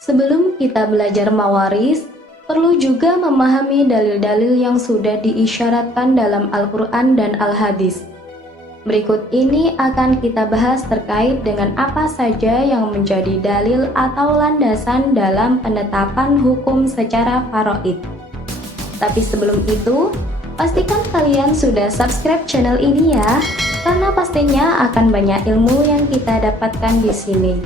Sebelum kita belajar mawaris, perlu juga memahami dalil-dalil yang sudah diisyaratkan dalam Al-Quran dan Al-Hadis. Berikut ini akan kita bahas terkait dengan apa saja yang menjadi dalil atau landasan dalam penetapan hukum secara faraid. Tapi sebelum itu, pastikan kalian sudah subscribe channel ini ya, karena pastinya akan banyak ilmu yang kita dapatkan di sini.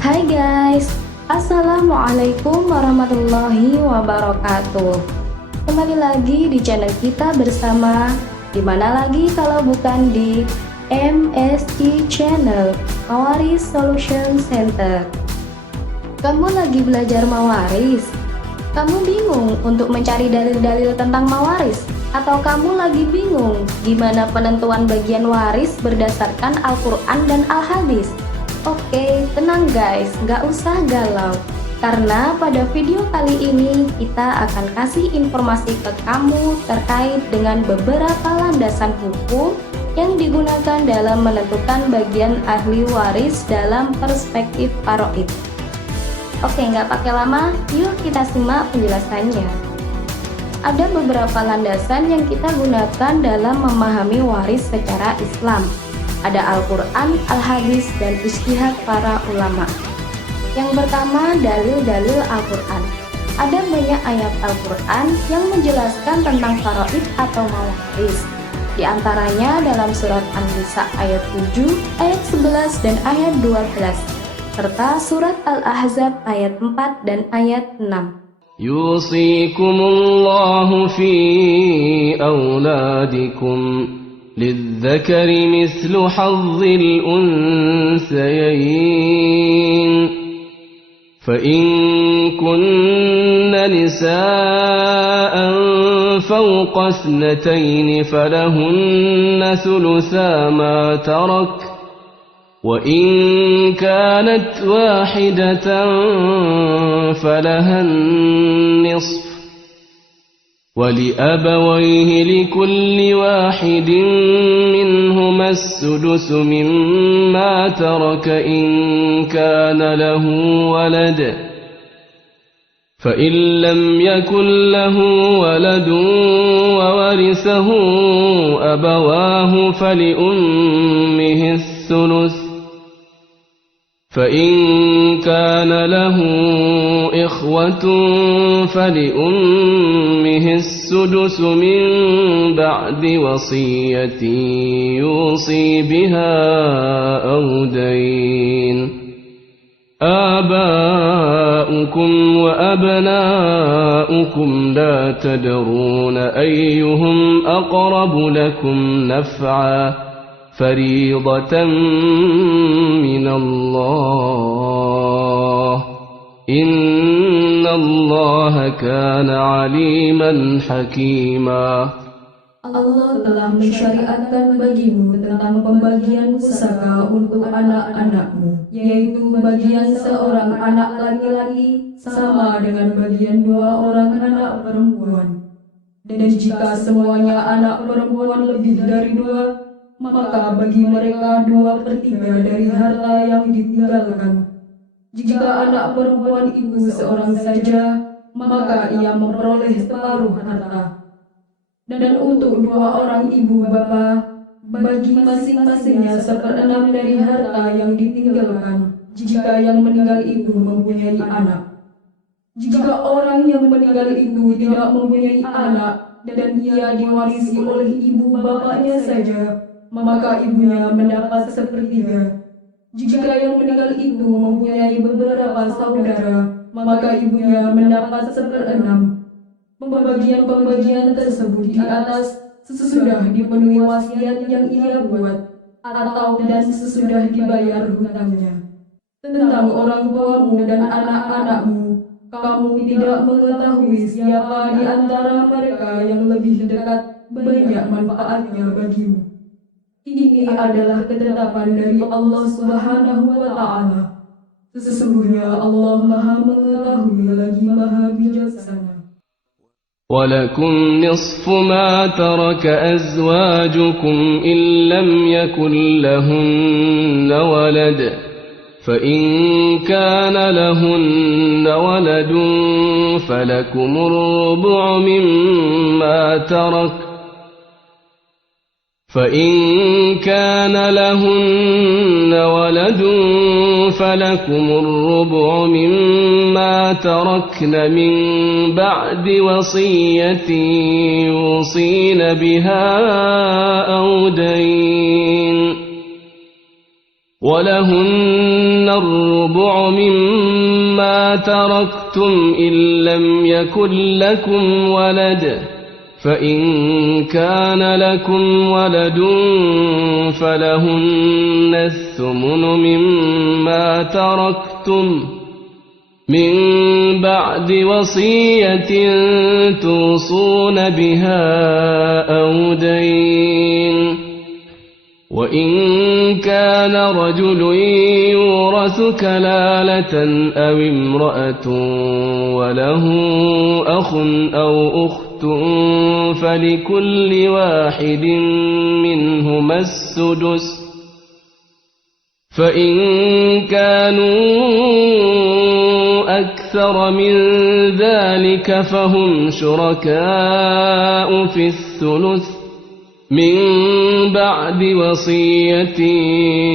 Hai guys, Assalamualaikum warahmatullahi wabarakatuh. Kembali lagi di channel kita bersama, dimana lagi kalau bukan di MSC Channel, Mawaris Solution Center. Kamu lagi belajar mawaris? Kamu bingung untuk mencari dalil-dalil tentang mawaris? Atau kamu lagi bingung gimana penentuan bagian waris berdasarkan Al-Quran dan Al-Hadis? Oke, tenang guys, nggak usah galau. Karena pada video kali ini kita akan kasih informasi ke kamu terkait dengan beberapa landasan hukum yang digunakan dalam menentukan bagian ahli waris dalam perspektif faraid. Oke, nggak pakai lama, yuk kita simak penjelasannya. Ada beberapa landasan yang kita gunakan dalam memahami waris secara Islam. Ada Al-Quran, Al-Hadis, dan ijtihad para ulama. Yang pertama, dalil-dalil Al-Quran. Ada banyak ayat Al-Quran yang menjelaskan tentang faraid atau mawaris. Di antaranya dalam surat An-Nisa ayat 7, ayat 11, dan ayat 12, serta surat Al-Ahzab ayat 4 dan ayat 6. Yusikumullahu fi awladikum للذكر مثل حظ الأنثيين فإن كن نساء فوق اثنتين فلهن ثلثا ما ترك وإن كانت واحدة فلها النصف ولأبويه لكل واحد منهما السدس مما ترك إن كان له ولد فإن لم يكن له ولد وورثه أبواه فلأمه الثلث فإن كان له إخوة فلأمه السدس من بعد وصية يوصي بها أو دين آباؤكم وأبناؤكم لا تدرون أيهم أقرب لكم نفعا فريضة من الله إن الله كان عليما حكيما. Allah telah mensyariatkan bagimu tentang pembagian pusaka untuk anak-anakmu, yaitu bagian seorang anak laki-laki sama dengan bagian dua orang anak perempuan. Dan jika semuanya anak perempuan lebih dari dua, maka bagi mereka 2/3 dari harta yang ditinggalkan. Jika anak perempuan ibu seorang saja, maka ia memperoleh separuh harta. Dan untuk 2 orang ibu bapa, bagi masing-masingnya 1/6 dari harta yang ditinggalkan, jika yang meninggal itu mempunyai anak. Jika orang yang meninggal itu tidak mempunyai anak, dan ia diwarisi oleh ibu bapaknya saja, maka ibunya mendapat 1/3. Jika yang meninggal itu mempunyai beberapa saudara, maka ibunya mendapat 1/6. Pembagian-pembagian tersebut di atas sesudah dipenuhi wasiat yang ia buat, atau dan sesudah dibayar hutangnya. Tentang orang tuamu dan anak-anakmu, kamu tidak mengetahui siapa di antara mereka yang lebih dekat banyak manfaatnya bagimu. Ini adalah ketetapan dari Allah Subhanahu wa Ta'ala. Sesungguhnya Allah Maha Mengetahui lagi Maha Bijaksana. ولكم نصف ما ترك أزواجكم إن لم يكن لهن ولد فإن كان لهن ولد فلكم الربع مما ترك فإن كان لهن ولد فلكم الربع مما تركن من بعد وصية يوصين بها أو دين ولهن الربع مما تركتم إن لم يكن لكم ولد فإن كان لكم ولد فلهن الثمن مما تركتم من بعد وصية توصون بها أو دين وإن كان رجل يورث كلالة أو امرأة وله أخ أو أخت فلكل واحد منهما السدس فإن كانوا أكثر من ذلك فهم شركاء في الثلث من بعد وصية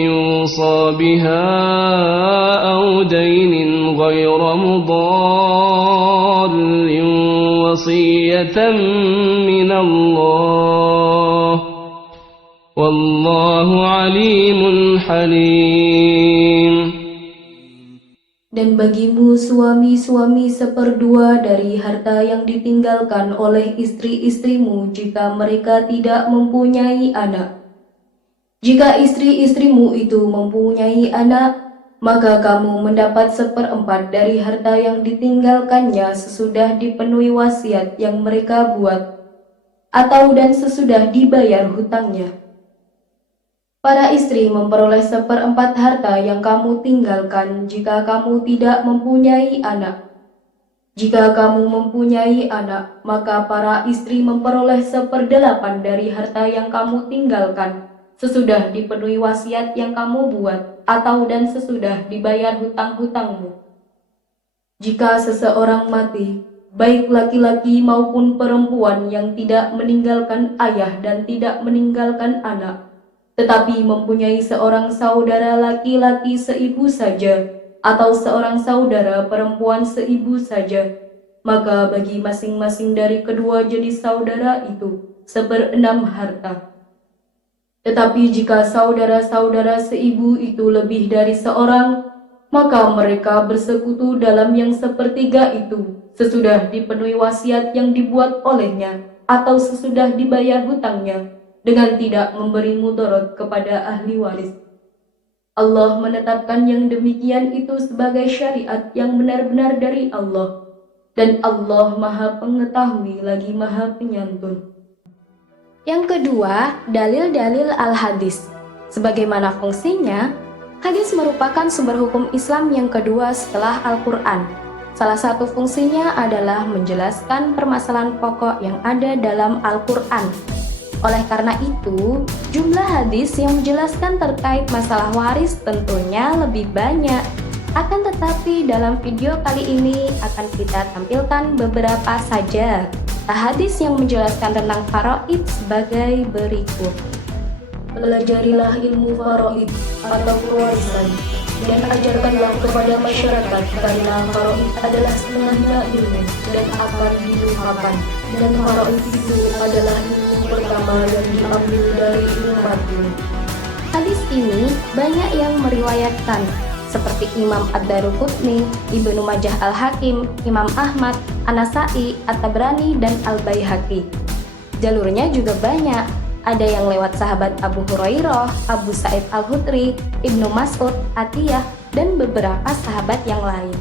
يوصى بها أو دين غير مضار وصية من الله والله عليم حليم. Dan bagimu suami-suami seperdua dari harta yang ditinggalkan oleh istri-istrimu jika mereka tidak mempunyai anak. Jika istri-istrimu itu mempunyai anak, maka kamu mendapat 1/4 dari harta yang ditinggalkannya sesudah dipenuhi wasiat yang mereka buat, atau dan sesudah dibayar hutangnya. Para istri memperoleh 1/4 harta yang kamu tinggalkan jika kamu tidak mempunyai anak. Jika kamu mempunyai anak, maka para istri memperoleh 1/8 dari harta yang kamu tinggalkan sesudah dipenuhi wasiat yang kamu buat, atau dan sesudah dibayar hutang-hutangmu. Jika seseorang mati, baik laki-laki maupun perempuan yang tidak meninggalkan ayah dan tidak meninggalkan anak, tetapi mempunyai seorang saudara laki-laki seibu saja, atau seorang saudara perempuan seibu saja, maka bagi masing-masing dari kedua jenis saudara itu 1/6 harta. Tetapi jika saudara-saudara seibu itu lebih dari seorang, maka mereka bersekutu dalam yang 1/3 itu, sesudah dipenuhi wasiat yang dibuat olehnya, atau sesudah dibayar hutangnya, dengan tidak memberi mudarat kepada ahli waris. Allah menetapkan yang demikian itu sebagai syariat yang benar-benar dari Allah, dan Allah Maha Pengetahui lagi Maha Penyantun. Yang kedua, dalil-dalil al-hadis. Sebagaimana fungsinya, hadis merupakan sumber hukum Islam yang kedua setelah Al-Quran. Salah satu fungsinya adalah menjelaskan permasalahan pokok yang ada dalam Al-Quran. Oleh karena itu, jumlah hadis yang menjelaskan terkait masalah waris tentunya lebih banyak. Akan tetapi dalam video kali ini akan kita tampilkan beberapa saja hadis yang menjelaskan tentang faraid sebagai berikut. Pelajarilah ilmu faraid atau kewarisan, dan ajarkanlah kepada masyarakat, karena faraid adalah setengahnya ilmu dan akan dilupakan. Dan faraid itu adalah ilmu pertama yang diambil dari ilmu batin. Hadis ini banyak yang meriwayatkan, seperti Imam Ad-Daruqutni, Ibnu Majah Al-Hakim, Imam Ahmad, An-Nasa'i, At-Tabrani, dan Al-Baihaqi. Jalurnya juga banyak, ada yang lewat sahabat Abu Hurairah, Abu Sa'id Al-Khudri, Ibnu Mas'ud, Atiyah, dan beberapa sahabat yang lain.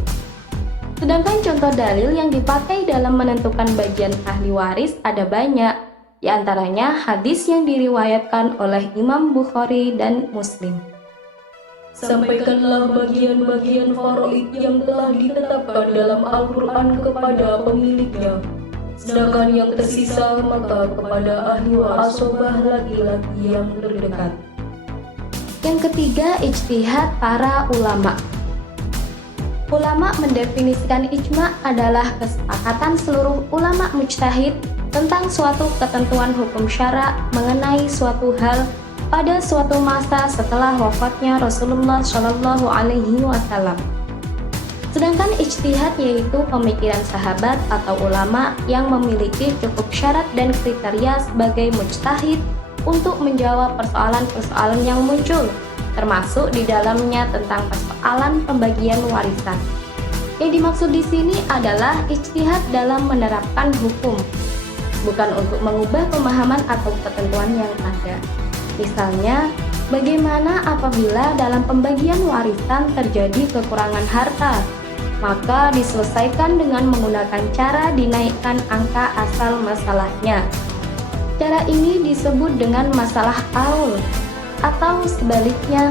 Sedangkan contoh dalil yang dipakai dalam menentukan bagian ahli waris ada banyak, di antaranya hadis yang diriwayatkan oleh Imam Bukhari dan Muslim. Sampaikanlah bagian-bagian faraid yang telah ditetapkan dalam Al-Quran kepada pemiliknya, sedangkan yang tersisa maka kepada ahli waris asobah laki-laki yang terdekat. Yang ketiga, ijtihad para ulama. Ulama mendefinisikan ijma adalah kesepakatan seluruh ulama mujtahid tentang suatu ketentuan hukum syara mengenai suatu hal pada suatu masa setelah wafatnya Rasulullah Shallallahu Alaihi Wasallam. Sedangkan ijtihad yaitu pemikiran sahabat atau ulama yang memiliki cukup syarat dan kriteria sebagai mujtahid untuk menjawab persoalan-persoalan yang muncul, termasuk di dalamnya tentang persoalan pembagian warisan. Yang dimaksud di sini adalah ijtihad dalam menerapkan hukum, bukan untuk mengubah pemahaman atau ketentuan yang ada. Misalnya, bagaimana apabila dalam pembagian warisan terjadi kekurangan harta, maka diselesaikan dengan menggunakan cara dinaikkan angka asal masalahnya. Cara ini disebut dengan masalah aul, atau sebaliknya,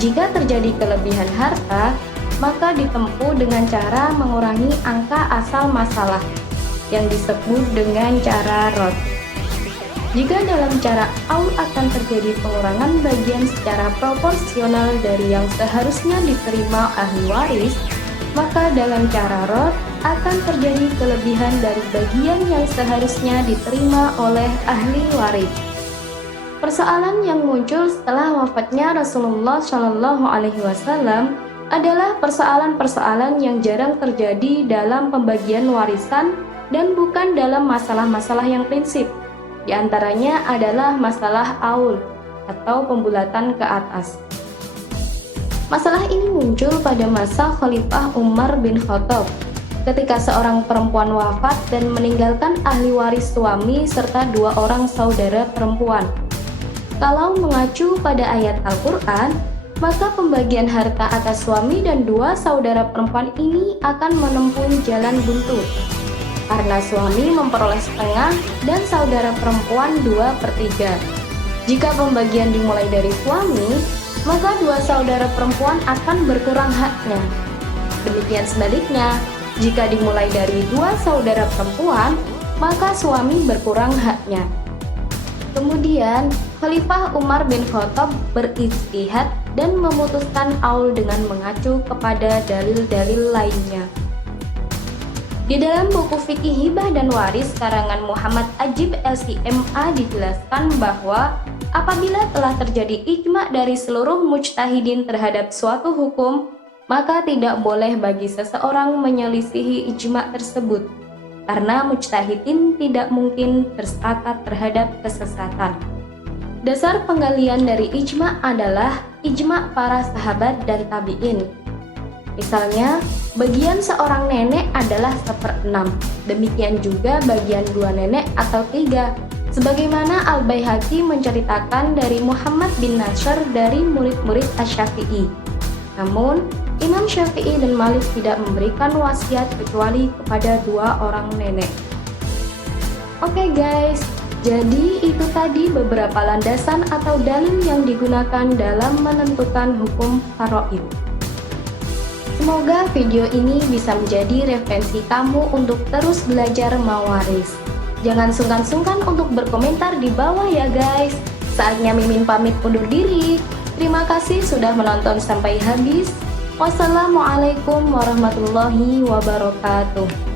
jika terjadi kelebihan harta, maka ditempuh dengan cara mengurangi angka asal masalah, yang disebut dengan cara rod. Jika dalam cara aul akan terjadi pengurangan bagian secara proporsional dari yang seharusnya diterima ahli waris, maka dalam cara rod akan terjadi kelebihan dari bagian yang seharusnya diterima oleh ahli waris. Persoalan yang muncul setelah wafatnya Rasulullah Shallallahu Alaihi Wasallam adalah persoalan-persoalan yang jarang terjadi dalam pembagian warisan dan bukan dalam masalah-masalah yang prinsip. Di antaranya adalah masalah aul atau pembulatan ke atas. Masalah ini muncul pada masa Khalifah Umar bin Khattab ketika seorang perempuan wafat dan meninggalkan ahli waris suami serta 2 orang saudara perempuan. Kalau mengacu pada ayat Al-Quran, maka pembagian harta atas suami dan 2 saudara perempuan ini akan menempuh jalan buntu, karena suami memperoleh setengah dan saudara perempuan 2/3. Jika pembagian dimulai dari suami, maka 2 saudara perempuan akan berkurang haknya. Demikian sebaliknya, jika dimulai dari 2 saudara perempuan, maka suami berkurang haknya. Kemudian, Khalifah Umar bin Khattab berijtihad dan memutuskan aul dengan mengacu kepada dalil-dalil lainnya. Di dalam buku Fikih Hibah dan Waris karangan Muhammad Ajib LCMA dijelaskan bahwa apabila telah terjadi ijma dari seluruh mujtahidin terhadap suatu hukum, maka tidak boleh bagi seseorang menyelisihi ijma tersebut, karena mujtahidin tidak mungkin tersepakat terhadap kesesatan. Dasar penggalian dari ijma adalah ijma para sahabat dan tabi'in. Misalnya, bagian seorang nenek adalah 1/6, demikian juga bagian 2 nenek atau 3, sebagaimana Al-Baihaqi menceritakan dari Muhammad bin Nasr dari murid-murid Asy-Syafi'i. Namun, Imam Syafi'i dan Malik tidak memberikan wasiat kecuali kepada 2 orang nenek. Oke guys, jadi itu tadi beberapa landasan atau dalil yang digunakan dalam menentukan hukum faraid. Semoga video ini bisa menjadi referensi kamu untuk terus belajar mawaris. Jangan sungkan-sungkan untuk berkomentar di bawah ya guys. Saatnya Mimin pamit undur diri. Terima kasih sudah menonton sampai habis. Wassalamualaikum warahmatullahi wabarakatuh.